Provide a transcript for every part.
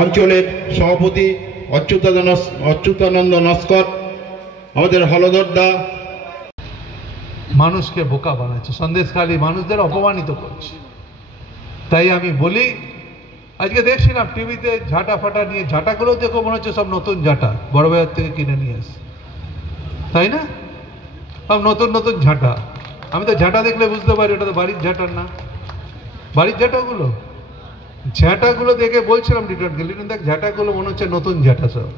অঞ্চলের সভাপতি অচ্যুতানন্দ নস্কর, আমাদের হলধর দা। মানুষকে বোকা বানাচ্ছে, সন্দেশখালী মানুষদের অপমানিত করছে। তাই আমি বলি, আজকে দেখছিলাম টিভিতে ঝাঁটা ফাটা নিয়ে, ঝাঁটাগুলো দেখো মনে হচ্ছে সব নতুন ঝাঁটা, বড় বাজার থেকে কিনে নিয়ে আসে, তাই না? সব নতুন নতুন ঝাঁটা। আমি তো ঝাঁটা দেখলে বুঝতে পারি ওটা তো বাড়ির ঝাঁটার না। বাড়ির ঝাঁটাগুলো দেখে বলছিলাম লিটনকে, লিটন দেখ ঝাঁটাগুলো মনে হচ্ছে নতুন ঝাঁটা, সব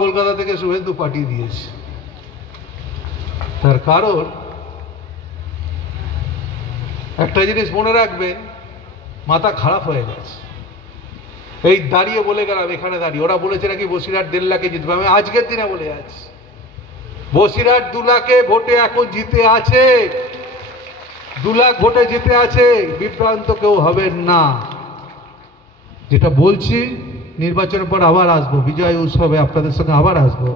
কলকাতা থেকে শুভেন্দু পাঠিয়ে দিয়েছে। তার কারণ একটা জিনিস মনে রাখবেন, মাথা খারাপ হয়ে গেছে। এই দাঁড়িয়ে বলে গেলাম, এখানে দাঁড়িয়ে ওরা বলেছে নাকি বসিরহাট 1.5 লাখে জিতবে। আমি আজকের দিনে বলে যাচ্ছি, বসিরহাট 2 লাখে ভোটে এখন জিতে আছে, 2 লাখ ভোটে জিতে আছে। বিভ্রান্ত কেউ হবেন না। যেটা বলছি, নির্বাচনের পর আবার আসবো, বিজয় উৎসবে আপনাদের সঙ্গে আবার আসবো।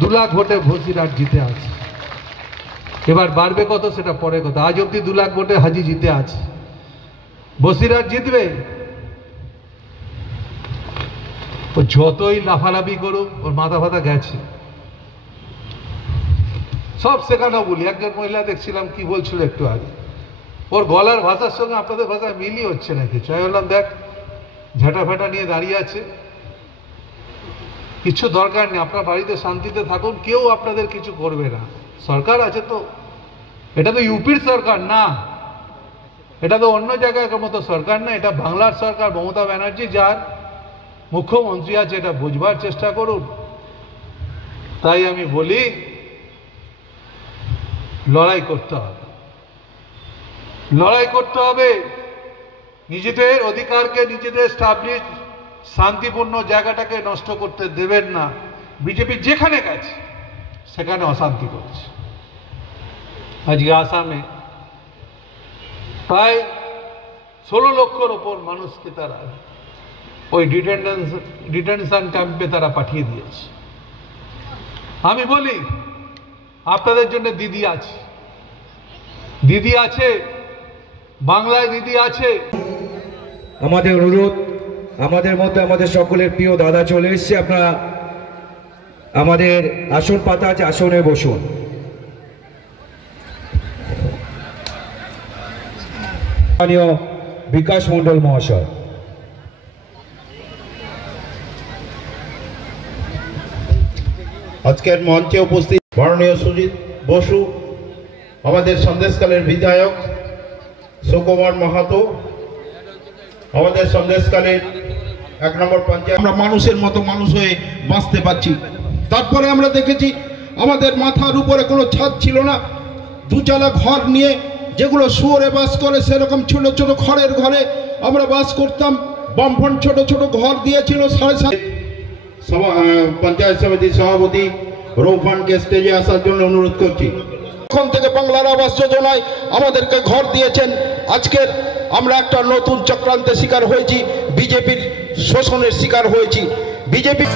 2 লাখ ভোটে বসিরহাট জিতে আছে। এবার বাড়বে কত সেটা পরে কথা। আজ অব্দি 2 লাখ ভোটে হাজি জিতে আছে। বসিরহাট জিতবে, ও যতই লাফালাফি করুক, ওর মাথা ফাথা গেছে। সব শেখানো বলি। একজন মহিলা দেখছিলাম কি বলছিল একটু আগে, ওর গলার ভাষার সঙ্গে আপনাদের ভাষায় মিলই হচ্ছে না কিছু। আমি বললাম দেখ, ঝাঁটা ফাটা নিয়ে দাঁড়িয়ে আছে, কিছু দরকার নেই, আপনার বাড়িতে শান্তিতে থাকুন, কেউ আপনাদের কিছু করবে না। সরকার আছে তো, এটা তো ইউপির সরকার না, এটা তো অন্য জায়গার মতো সরকার না, এটা বাংলার সরকার। মমতা ব্যানার্জি যার মুখ্যমন্ত্রী আছে, এটা বুঝবার চেষ্টা করুন। তাই আমি বলি, লড়াই করতে হবে, লড়াই করতে হবে। নিজেদের অধিকারকে, নিজেদের স্টাবলিশ শান্তিপূর্ণ জায়গাটাকে নষ্ট করতে দেবেন না। বিজেপি যেখানে গেছে সেখানে অশান্তি করছে। আজকে আসামে প্রায় 16 লক্ষর ওপর মানুষকে তারা ওই ডিটেনশন ক্যাম্পে তারা পাঠিয়ে দিয়েছে। আমি বলি, আপনাদের জন্য দিদি আছে, দিদি আছে, বাংলায় দিদি আছে। আমাদের অনুরোধ, আমাদের মধ্যে আমাদের সকলের প্রিয় দাদা চলে এসছে। আপনারা আমাদের আসন পাতা আছে, আসনে বসুন। বিকাশ মন্ডল মহাশয়। আজকের মঞ্চে উপস্থিত মাননীয় সুজিত বসু, আমাদের সন্দেশখালীর বিধায়ক সুকুমার মাহাতো, আমাদের সন্দেশখালীর 1 নম্বর পঞ্চায়েত। আমরা মানুষের মতো মানুষ হয়ে বাঁচতে পারছি। তারপরে আমরা দেখেছি আমাদের মাথার উপরে কোনো ছাদ ছিল না, 2 চালা ঘর নিয়ে, যেগুলো শুয়োরে বাস করে সেরকম ছোট ছোট খড়ের ঘরে আমরা বাস করতাম। বামফ্রন্ট ছোট ছোট ঘর দিয়েছিল। 7.5 পঞ্চায়েত সমিতির সভাপতি রৌফানকে স্টেজে আসার জন্য অনুরোধ করছি। এখন থেকে বাংলার আবাস যোজনায় আমাদেরকে ঘর দিয়েছেন। আজকের আমরা একটা নতুন চক্রান্তের শিকার হয়েছি, বিজেপির শোষণের শিকার হয়েছি। বিজেপি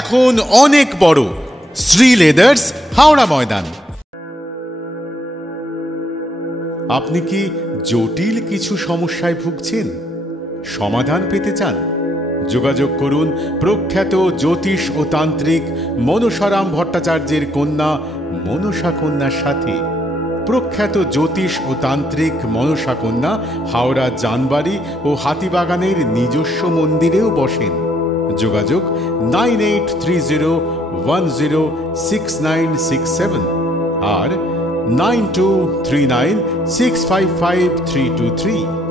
এখন অনেক বড়, শ্রী লেদার্স, হাওড়া ময়দান। আপনি কি জটিল কিছু সমস্যায় ভুগছেন, সমাধান পেতে চান? যোগাযোগ করুন প্রখ্যাত জ্যোতিষ ও তান্ত্রিক মনসারাম ভট্টাচার্যের কন্যা মনসা কন্যার সাথে। প্রখ্যাত জ্যোতিষ ও তান্ত্রিক মনসা কন্যা হাওড়া জানবাড়ি ও হাতিবাগানের নিজস্ব মন্দিরেও বসেন। যোগাযোগ 9830106967 আর 9239655323।